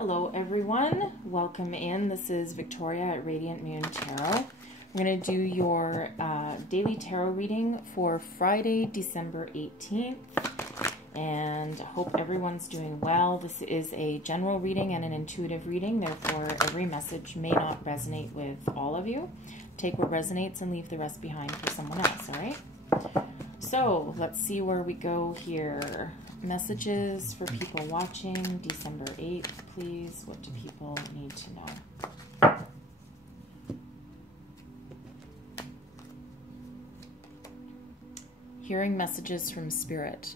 Hello everyone, welcome in. This is Victoria at Radiant Moon Tarot. We're going to do your daily tarot reading for Friday, December 18th, and I hope everyone's doing well. This is a general reading and an intuitive reading, therefore every message may not resonate with all of you. Take what resonates and leave the rest behind for someone else, all right? So let's see where we go here. Messages for people watching December 8th, please. What do people need to know? Hearing messages from Spirit.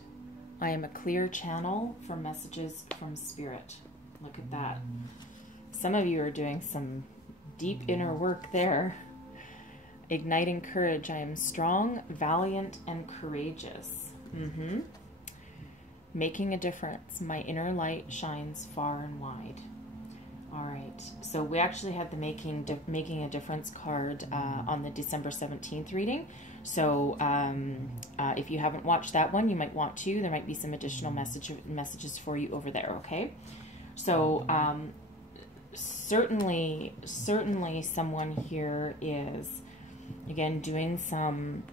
I am a clear channel for messages from Spirit. Look at that. Some of you are doing some deep inner work there. Igniting courage. I am strong, valiant, and courageous. Making a difference. My inner light shines far and wide. All right. So we actually had the making a difference card on the December 17th reading. So if you haven't watched that one, you might want to. There might be some additional messages for you over there. Okay. So certainly someone here is again doing some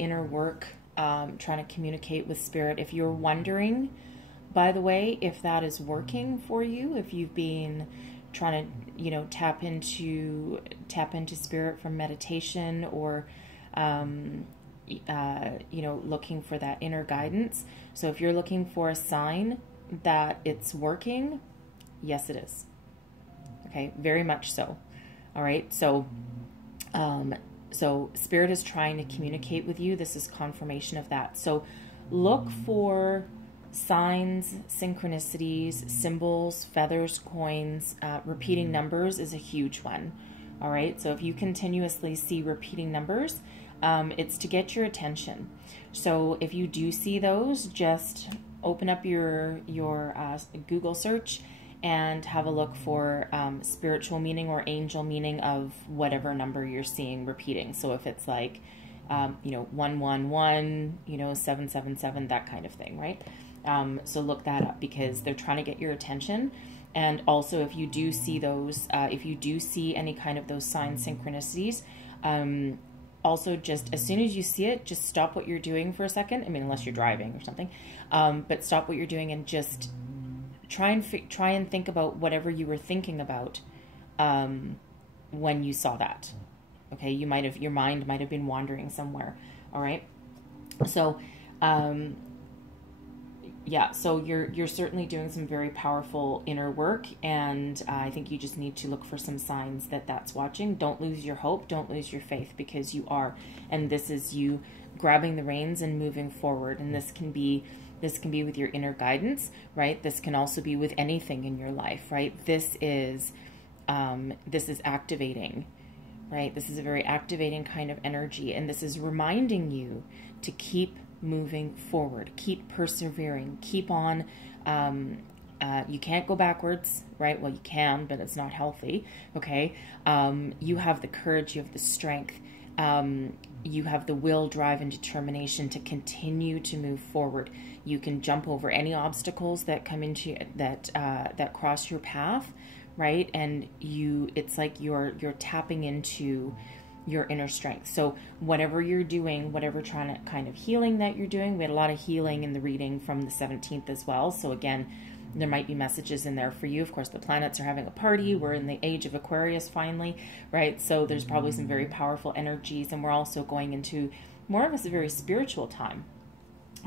inner work. Trying to communicate with Spirit. If you're wondering, by the way, if that is working for you, if you've been trying to, tap into Spirit from meditation or, looking for that inner guidance. So if you're looking for a sign that it's working, yes, it is. Okay, very much so. All right, so Spirit is trying to communicate with you. This is confirmation of that. So look for signs, synchronicities, symbols, feathers, coins. Repeating numbers is a huge one. All right. So if you continuously see repeating numbers, it's to get your attention. So if you do see those, just open up your Google search and have a look for spiritual meaning or angel meaning of whatever number you're seeing repeating. So if it's like, 111, 777, that kind of thing, right? So look that up because they're trying to get your attention. And also if you do see those, if you do see any kind of those sign synchronicities, also just as soon as you see it, just stop what you're doing for a second. I mean, unless you're driving or something, but stop what you're doing and just try and think about whatever you were thinking about when you saw that. Okay, your mind might have been wandering somewhere. All right, so yeah, so you're certainly doing some very powerful inner work, and I think you just need to look for some signs that that's watching. Don't lose your hope, don't lose your faith, because you are, and this is you grabbing the reins and moving forward. And this can be with your inner guidance, right? This can also be with anything in your life, right? This is activating, right? This is a very activating kind of energy. And this is reminding you to keep moving forward, keep persevering, keep on. You can't go backwards, right? Well, you can, but it's not healthy. Okay. You have the courage, you have the strength. You have the will, drive, and determination to continue to move forward. You can jump over any obstacles that come into that cross your path, right? And it's like you're tapping into your inner strength. So whatever you're doing, whatever kind of healing that you're doing, we had a lot of healing in the reading from the 17th as well. So again, there might be messages in there for you. Of course, the planets are having a party. We're in the age of Aquarius finally, right? So there's probably some very powerful energies, and we're also going into more of a very spiritual time,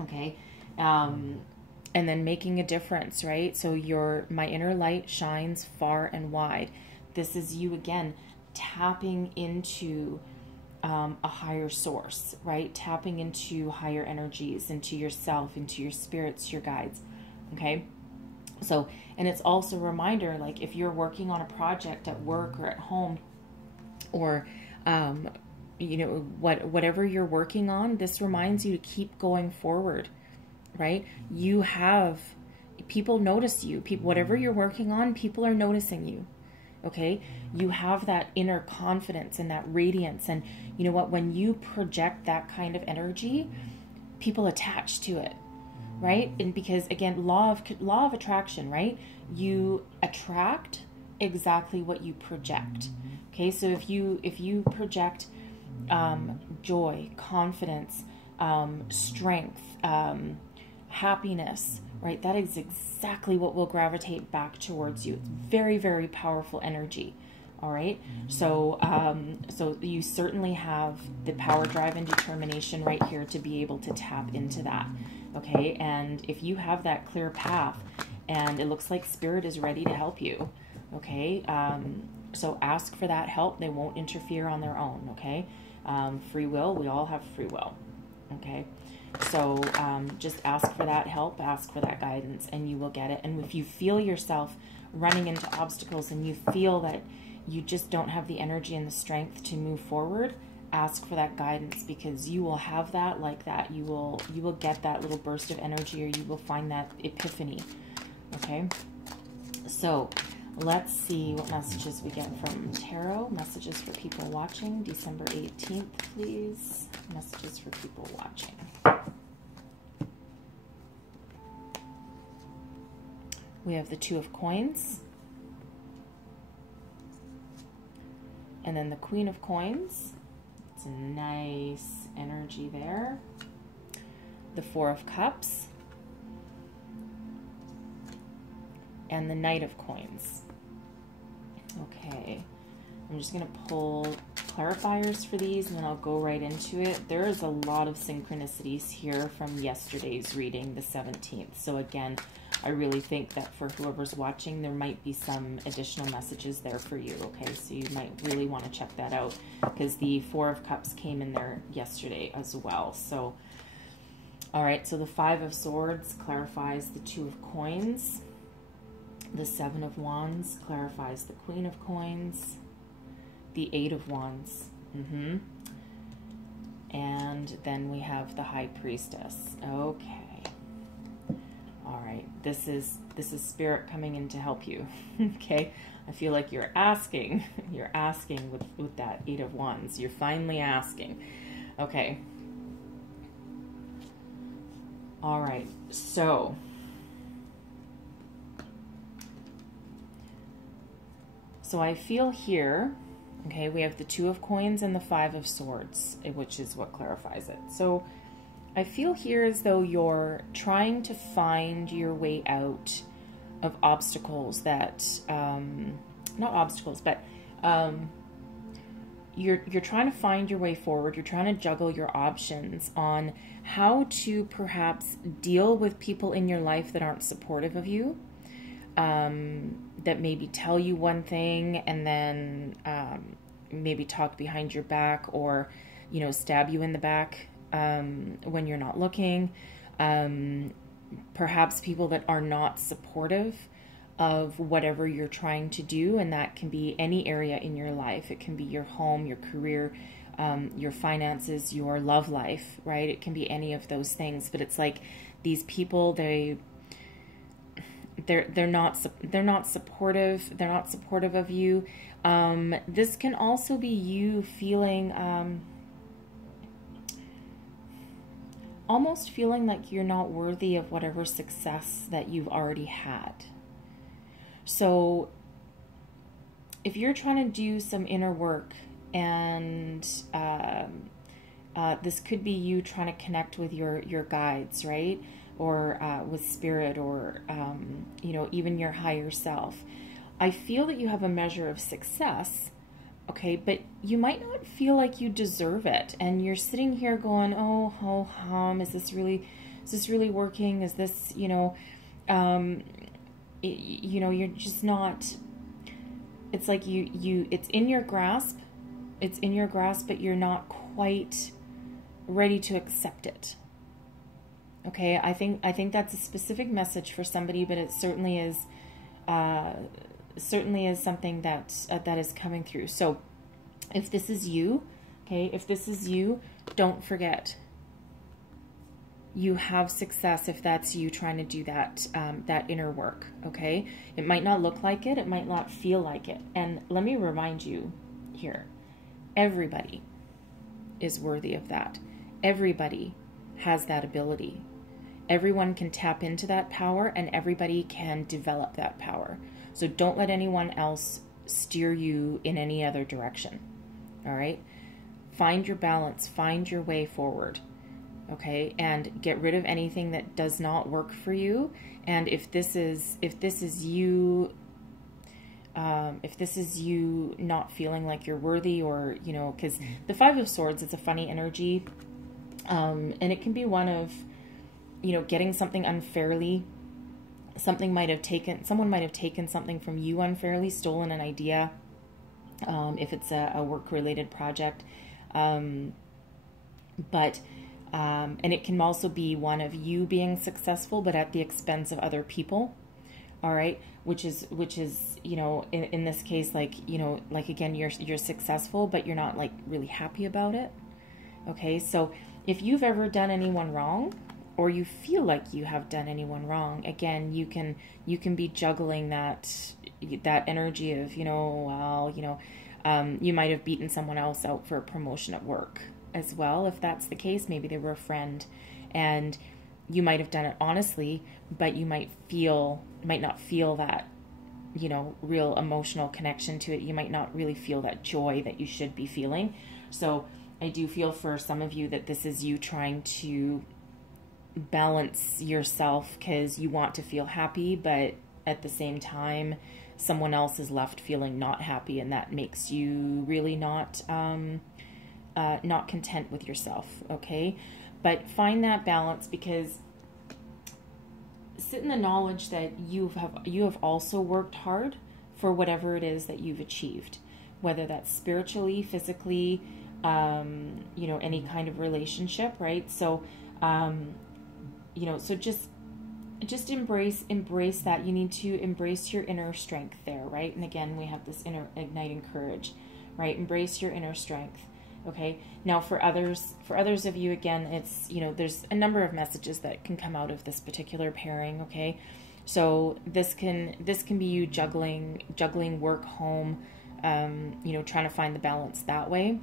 okay? And then making a difference, right? So my inner light shines far and wide. This is you again tapping into a higher source, right? Tapping into higher energies, into yourself, into your spirits, your guides, okay? So, and it's also a reminder, like if you're working on a project at work or at home, or, whatever you're working on, this reminds you to keep going forward, right? People notice you. Whatever you're working on, people are noticing you, okay? You have that inner confidence and that radiance. And you know what? When you project that kind of energy, people attach to it. right? And because again, law of attraction, right? You attract exactly what you project. Okay, so if you project joy, confidence, strength, happiness, right? That is exactly what will gravitate back towards you. It's very, very powerful energy. All right. So, so you certainly have the power, drive, and determination right here to be able to tap into that. Okay. And if you have that clear path, and it looks like Spirit is ready to help you. Okay. So ask for that help. They won't interfere on their own. Okay. Free will. We all have free will. Okay. So just ask for that help, ask for that guidance, and you will get it. And if you feel yourself running into obstacles and you feel that you just don't have the energy and the strength to move forward, ask for that guidance, because you will have that like that. You will get that little burst of energy, or you will find that epiphany. Okay? So let's see what messages we get from Tarot. Messages for people watching. December 18th, please. Messages for people watching. We have the Two of Coins. And then the Queen of Coins. It's a nice energy there. The Four of Cups. And the Knight of Coins. Okay. I'm just going to pull clarifiers for these, and then I'll go right into it. There is a lot of synchronicities here from yesterday's reading, the 17th. So again, I really think that for whoever's watching, there might be some additional messages there for you, okay? So you might really want to check that out, because the Four of Cups came in there yesterday as well. So, all right, so the Five of Swords clarifies the Two of Coins. The Seven of Wands clarifies the Queen of Coins. The Eight of Wands. And then we have the High Priestess. Okay. All right. This is Spirit coming in to help you. Okay. I feel like you're asking. You're asking with that Eight of Wands. You're finally asking. Okay. All right. So I feel here, okay, we have the Two of Coins and the Five of Swords, which is what clarifies it. So I feel here as though you're trying to find your way out of obstacles that, not obstacles, but you're trying to find your way forward. You're trying to juggle your options on how to perhaps deal with people in your life that aren't supportive of you. That maybe tell you one thing and then maybe talk behind your back, or, you know, stab you in the back when you're not looking. Perhaps people that are not supportive of whatever you're trying to do, and that can be any area in your life. It can be your home, your career, your finances, your love life, right? It can be any of those things. But it's like these people, they're not supportive. They're not supportive of you. This can also be you feeling almost feeling like you're not worthy of whatever success that you've already had. So if you're trying to do some inner work, and this could be you trying to connect with your guides, right? Or with Spirit, or, you know, even your higher self. I feel that you have a measure of success, okay, but you might not feel like you deserve it. And you're sitting here going, oh, ho hum, is this really working? Is this, you know, you know, you're just not, it's like it's in your grasp, but you're not quite ready to accept it. Okay, I think that's a specific message for somebody, but it certainly is something that is coming through. So if this is you, okay, if this is you, don't forget, you have success if that's you trying to do that that inner work. Okay, it might not look like it, it might not feel like it, and let me remind you here, everybody is worthy of that. Everybody has that ability. Everyone can tap into that power, and everybody can develop that power. So don't let anyone else steer you in any other direction. All right? Find your balance, find your way forward. Okay? And get rid of anything that does not work for you. And if this is you not feeling like you're worthy, or, you know, because the Five of Swords, it's a funny energy, and it can be one of, you know, getting something unfairly. Someone might have taken something from you unfairly, stolen an idea, if it's a work-related project, and it can also be one of you being successful, but at the expense of other people. All right, which is, you know, in this case, like, you know, like, again, you're successful, but you're not like really happy about it. Okay, so if you've ever done anyone wrong, or you feel like you have done anyone wrong, again, you can be juggling that energy of, you know, well, you know, you might have beaten someone else out for a promotion at work as well. If that's the case, maybe they were a friend, and you might have done it honestly, but you might not feel that, you know, real emotional connection to it. You might not really feel that joy that you should be feeling. So I do feel for some of you that this is you trying to balance yourself, because you want to feel happy, but at the same time, someone else is left feeling not happy, and that makes you really not content with yourself. Okay, but find that balance, because sit in the knowledge that you have also worked hard for whatever it is that you've achieved, whether that's spiritually, physically, you know, any kind of relationship, right? So, you know, so just embrace that. You need to embrace your inner strength there, right? And again, we have this inner igniting courage, right? Embrace your inner strength. Okay. Now for others of you, again, it's, you know, there's a number of messages that can come out of this particular pairing. Okay. So this can be you juggling work, home, you know, trying to find the balance that way.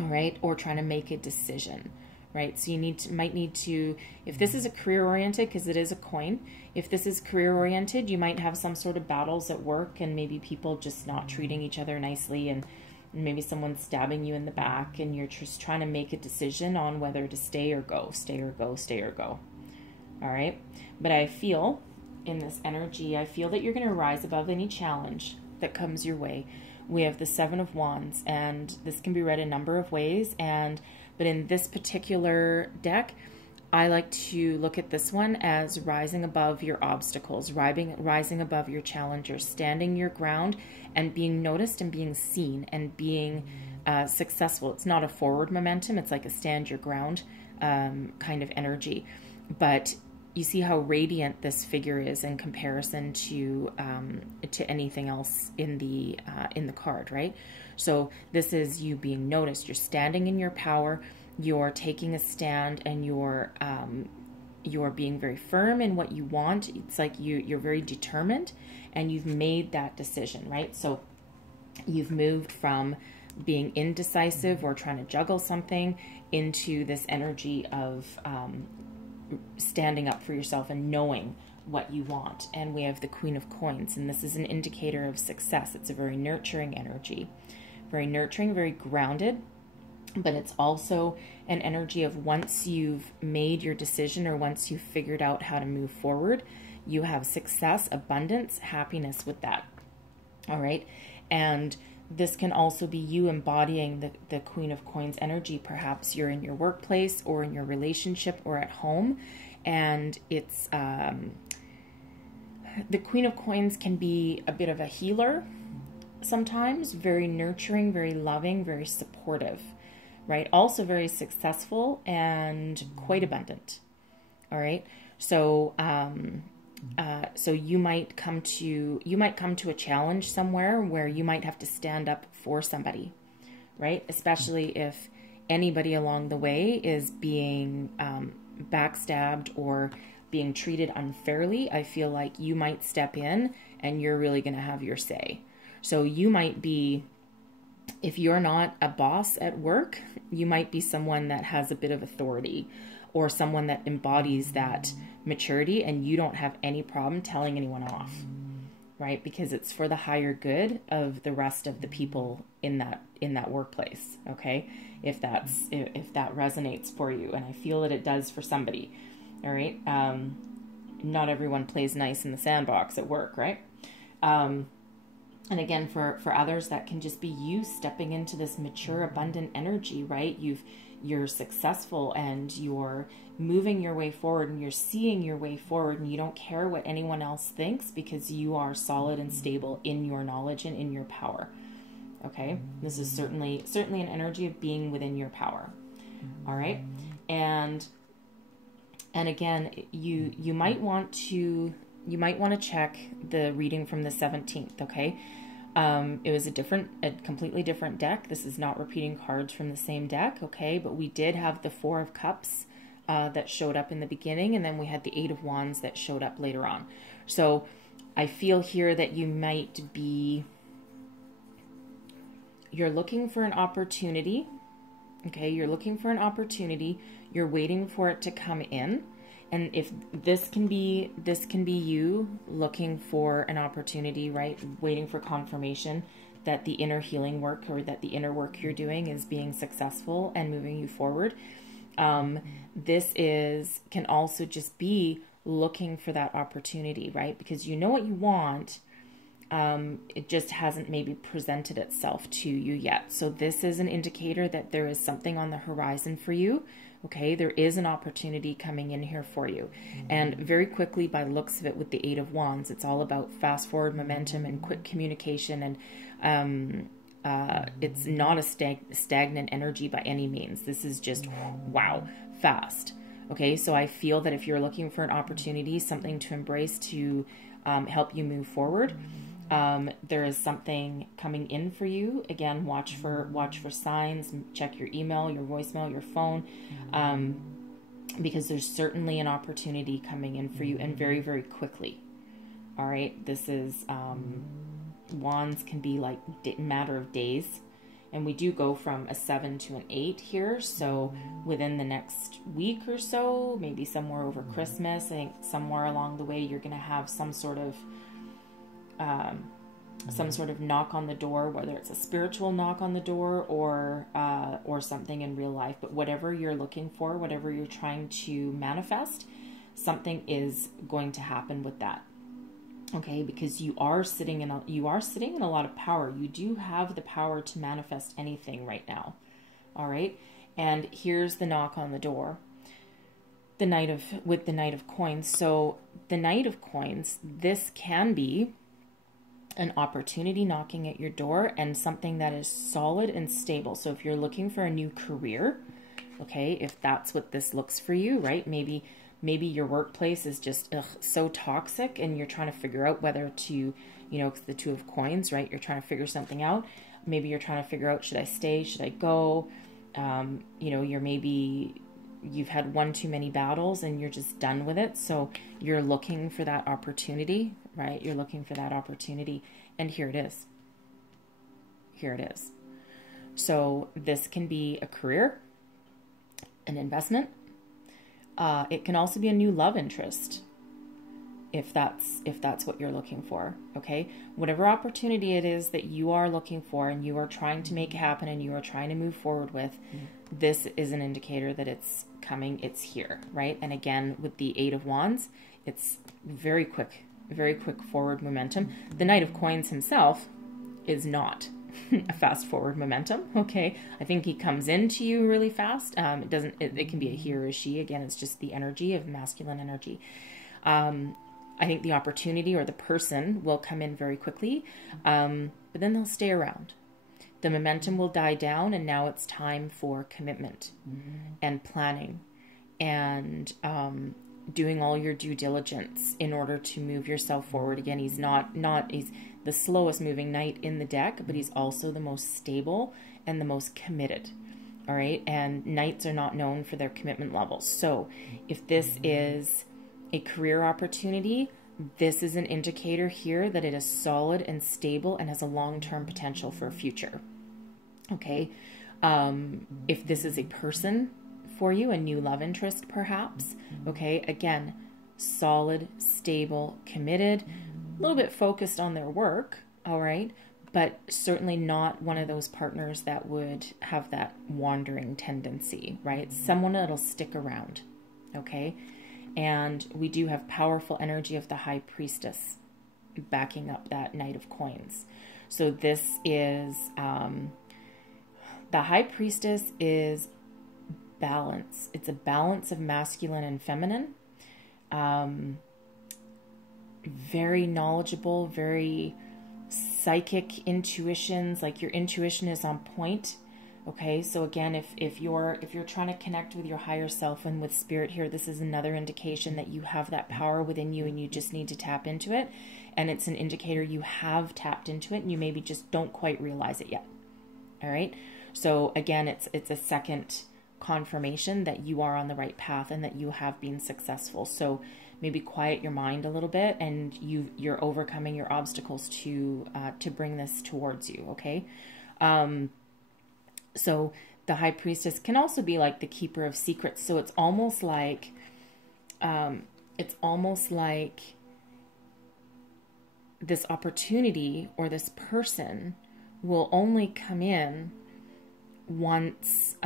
All right. Or trying to make a decision, right? So you might need to, if this is a career oriented, because it is a coin, if this is career oriented, you might have some sort of battles at work, and maybe people just not treating each other nicely, and maybe someone's stabbing you in the back, and you're just trying to make a decision on whether to stay or go, stay or go, stay or go. All right. But I feel in this energy, I feel that you're going to rise above any challenge that comes your way. We have the Seven of Wands, and this can be read a number of ways. But in this particular deck, I like to look at this one as rising above your obstacles, rising above your challengers, standing your ground and being noticed and being seen and being successful. It's not a forward momentum. It's like a stand your ground kind of energy. But you see how radiant this figure is in comparison to anything else in the card, right? So this is you being noticed. You're standing in your power. You're taking a stand, and you're being very firm in what you want. It's like you're very determined, and you've made that decision, right? So you've moved from being indecisive or trying to juggle something into this energy of standing up for yourself and knowing what you want. And we have the Queen of Coins, and this is an indicator of success. It's a very nurturing energy, very nurturing, very grounded. But it's also an energy of once you've made your decision, or once you've figured out how to move forward, you have success, abundance, happiness with that. All right. And this can also be you embodying the Queen of Coins energy. Perhaps you're in your workplace or in your relationship or at home. And it's the Queen of Coins can be a bit of a healer sometimes, very nurturing, very loving, very supportive. Right? Also very successful and quite abundant. All right. So, so you might come to a challenge somewhere where you might have to stand up for somebody, right? Especially if anybody along the way is being backstabbed or being treated unfairly. I feel like you might step in and you're really going to have your say. So you might be, if you're not a boss at work, you might be someone that has a bit of authority, or someone that embodies that maturity, and you don't have any problem telling anyone off, right? Because it's for the higher good of the rest of the people in that workplace. Okay. If that resonates for you, and I feel that it does for somebody. All right. Not everyone plays nice in the sandbox at work, right? And again, for others, that can just be you stepping into this mature, abundant energy, right? You're successful and you're moving your way forward and you're seeing your way forward, and you don't care what anyone else thinks because you are solid and stable in your knowledge and in your power. Okay. This is certainly an energy of being within your power. All right. And again, you might want to check the reading from the 17th. Okay. It was a completely different deck. This is not repeating cards from the same deck. Okay. But we did have the 4 of Cups, that showed up in the beginning. And then we had the 8 of Wands that showed up later on. So I feel here that you might be, you're looking for an opportunity. Okay. You're looking for an opportunity. You're waiting for it to come in. And if this can be you looking for an opportunity, right? Waiting for confirmation that the inner healing work or that the inner work you're doing is being successful and moving you forward. This can also just be looking for that opportunity, right? Because you know what you want. It just hasn't maybe presented itself to you yet. So this is an indicator that there is something on the horizon for you. Okay, there is an opportunity coming in here for you. And very quickly, by the looks of it, with the 8 of Wands, it's all about fast forward momentum and quick communication. And it's not a stagnant energy by any means. This is just, wow, fast. Okay, so I feel that if you're looking for an opportunity, something to embrace to help you move forward, there is something coming in for you. Again, watch for signs, check your email, your voicemail, your phone, because there's certainly an opportunity coming in for you, and very, very quickly. All right. This is, Wands can be like a matter of days, and we do go from a 7 to an 8 here. So within the next week or so, maybe somewhere over Christmas, I think somewhere along the way, you're going to have some sort of knock on the door, whether it's a spiritual knock on the door or something in real life. But whatever you're looking for, whatever you're trying to manifest, something is going to happen with that. Okay, because you are sitting in a lot of power. You do have the power to manifest anything right now. All right, and here's the knock on the door. With the Knight of Coins. So the Knight of Coins, this can be an opportunity knocking at your door, and something that is solid and stable. So if you're looking for a new career, okay, if that's what this looks for you, right? Maybe your workplace is just so toxic, and you're trying to figure out whether to, it's the 2 of Coins, right? You're trying to figure something out. Maybe you're trying to figure out, should I stay? Should I go? You've had one too many battles and you're just done with it. So you're looking for that opportunity, right? You're looking for that opportunity, and here it is. Here it is. So this can be a career, an investment. It can also be a new love interest, if that's what you're looking for. Okay, whatever opportunity it is that you are looking for and you are trying to make happen and you are trying to move forward with, this is an indicator that it's coming, it's here, right? And again, with the 8 of Wands, it's very quick forward momentum. The Knight of Coins himself is not a fast forward momentum. Okay, I think he comes into you really fast. It can be a he or a she. Again, it's just the energy of masculine energy. I think the opportunity or the person will come in very quickly, but then they'll stay around. The momentum will die down, and now it's time for commitment and planning and doing all your due diligence in order to move yourself forward. Again, he's he's the slowest moving knight in the deck, but he's also the most stable and the most committed. All right. And knights are not known for their commitment levels. So if this is a career opportunity, this is an indicator here that it is solid and stable and has a long-term potential for a future. Okay. If this is a person, for you, a new love interest perhaps. Okay, again, solid, stable, committed, a little bit focused on their work, all right, but certainly not one of those partners that would have that wandering tendency, right? Someone that'll stick around, okay? And we do have powerful energy of the High Priestess backing up that Knight of Coins. So this is, the High Priestess is balance. It's a balance of masculine and feminine. Very knowledgeable, very psychic intuitions, like your intuition is on point. Okay, so again, if you're trying to connect with your higher self and with spirit here, this is another indication that you have that power within you and you just need to tap into it. And it's an indicator you have tapped into it and you maybe just don't quite realize it yet. All right, so again, it's a second confirmation that you are on the right path and that you have been successful. So maybe quiet your mind a little bit, and you're overcoming your obstacles to bring this towards you. Okay. So the High Priestess can also be like the keeper of secrets. So it's almost like this opportunity or this person will only come in once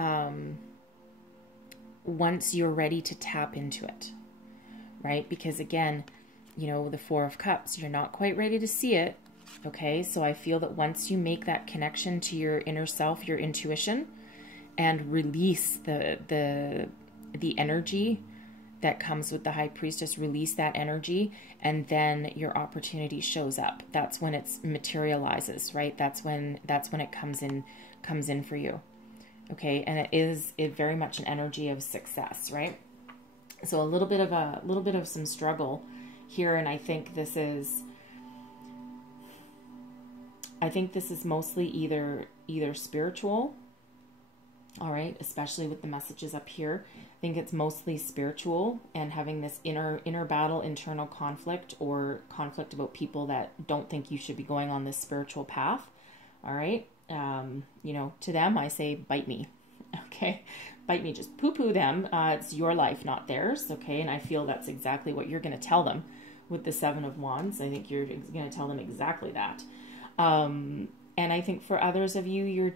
you're ready to tap into it, right? Because again, you know, the Four of Cups, you're not quite ready to see it. Okay, so I feel that once you make that connection to your inner self, your intuition, and release the energy that comes with the High Priestess, release that energy, and then your opportunity shows up. That's when it materializes, right? That's when it comes in for you. Okay, and it is very much an energy of success, right? So a little bit of some struggle here, and I think this is mostly either spiritual, all right, especially with the messages up here. I think it's mostly spiritual and having this inner battle, internal conflict, or conflict about people that don't think you should be going on this spiritual path, all right? You know, to them, I say, bite me, okay? Bite me, just poo-poo them. It's your life, not theirs, okay? And I feel that's exactly what you're going to tell them with the Seven of Wands. I think you're going to tell them exactly that. And I think for others of you,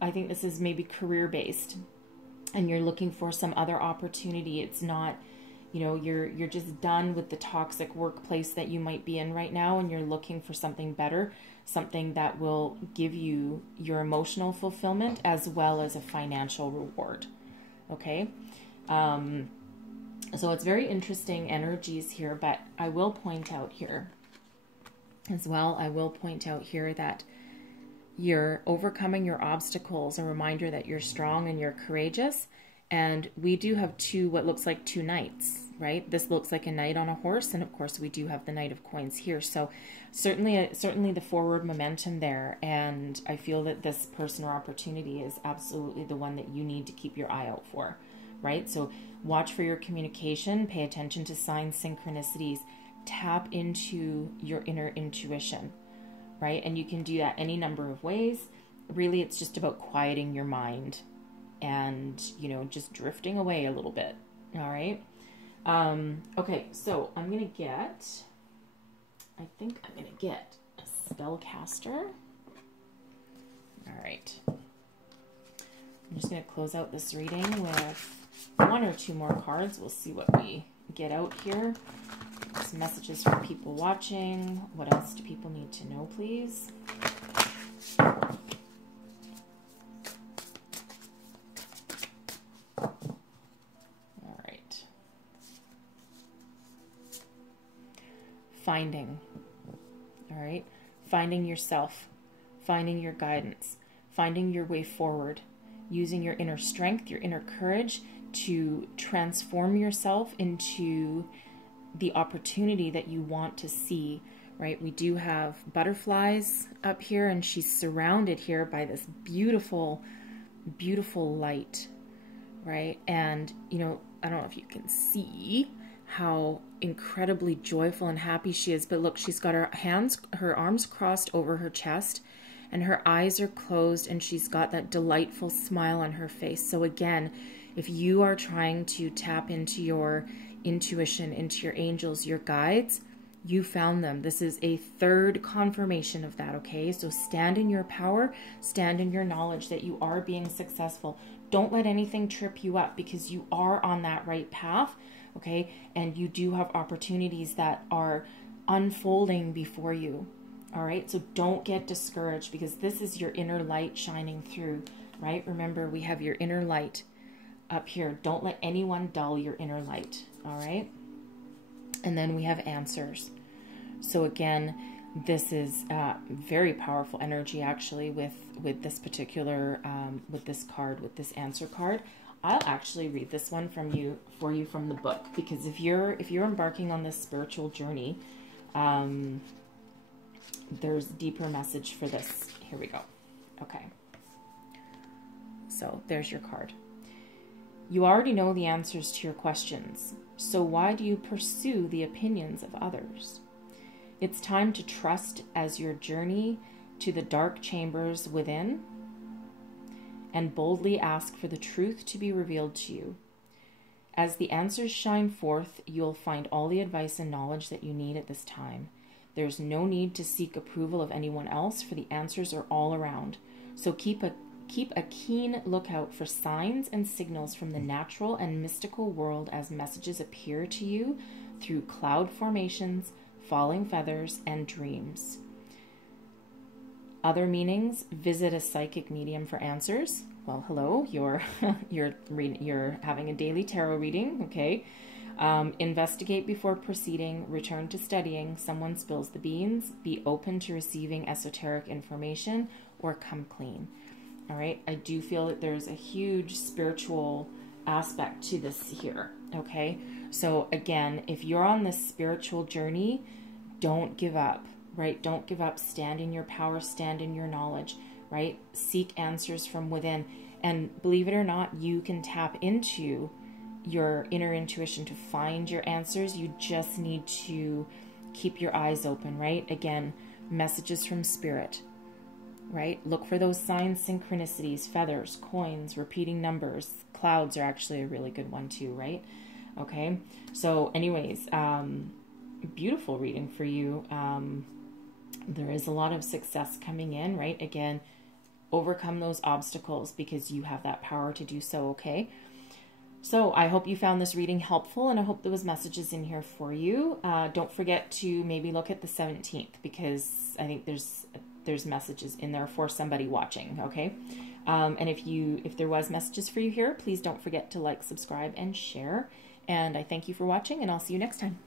I think this is maybe career-based, and you're looking for some other opportunity. It's not, you know, you're just done with the toxic workplace that you might be in right now, and you're looking for something better, something that will give you your emotional fulfillment as well as a financial reward. Okay? So it's very interesting energies here, but I will point out here as well, that you're overcoming your obstacles, a reminder that you're strong and you're courageous. And we do have what looks like two knights, right? This looks like a knight on a horse, and of course we do have the Knight of Coins here. So certainly the forward momentum there, and I feel that this person or opportunity is absolutely the one that you need to keep your eye out for, right? So watch for your communication, pay attention to signs, synchronicities, tap into your inner intuition, right? And you can do that any number of ways. Really, it's just about quieting your mind and, you know, just drifting away a little bit. All right. Okay. So I think I'm going to get a spellcaster. All right. I'm just going to close out this reading with one or two more cards. We'll see what we get out here. Some messages from people watching. What else do people need to know, please? All right. Finding. All right. Finding yourself. Finding your guidance. Finding your way forward. Using your inner strength, your inner courage to transform yourself into the opportunity that you want to see, right? We do have butterflies up here, and she's surrounded here by this beautiful, beautiful light, right? And, you know, I don't know if you can see how incredibly joyful and happy she is, but look, she's got her arms crossed over her chest, and her eyes are closed and she's got that delightful smile on her face. So again, if you are trying to tap into your intuition, into your angels, your guides, you found them. This is a third confirmation of that, okay? So stand in your power, stand in your knowledge that you are being successful. Don't let anything trip you up, because you are on that right path, okay? And you do have opportunities that are unfolding before you, all right? So don't get discouraged, because this is your inner light shining through, right? Remember, we have your inner light up here. Don't let anyone dull your inner light, all right? And then we have answers. So again, this is very powerful energy, actually, with this particular, with this card, with this answer card. I'll actually read this one for you from the book, because if you're embarking on this spiritual journey, there's a deeper message for this. Here we go. Okay. So there's your card. You already know the answers to your questions, so why do you pursue the opinions of others? It's time to trust as your journey to the dark chambers within, and boldly ask for the truth to be revealed to you. As the answers shine forth, you'll find all the advice and knowledge that you need at this time. There's no need to seek approval of anyone else, for the answers are all around. So keep a keen lookout for signs and signals from the natural and mystical world as messages appear to you through cloud formations, falling feathers, and dreams. Other meanings: visit a psychic medium for answers. Well, hello, you're having a daily tarot reading, okay? Investigate before proceeding, return to studying, someone spills the beans, be open to receiving esoteric information, or come clean. All right, I do feel that there's a huge spiritual aspect to this here, okay? So again, if you're on this spiritual journey, don't give up, right? Don't give up. Stand in your power, stand in your knowledge, right? Seek answers from within. And believe it or not, you can tap into your inner intuition to find your answers. You just need to keep your eyes open, right? Again, messages from spirit, right? Look for those signs, synchronicities, feathers, coins, repeating numbers. Clouds are actually a really good one too, right? Okay. So anyways, beautiful reading for you. There is a lot of success coming in, right? Again, overcome those obstacles because you have that power to do so, okay? So I hope you found this reading helpful, and I hope there was messages in here for you. Don't forget to maybe look at the 17th, because I think there's messages in there for somebody watching, okay? And if there was messages for you here, please don't forget to like, subscribe, and share. And I thank you for watching, and I'll see you next time.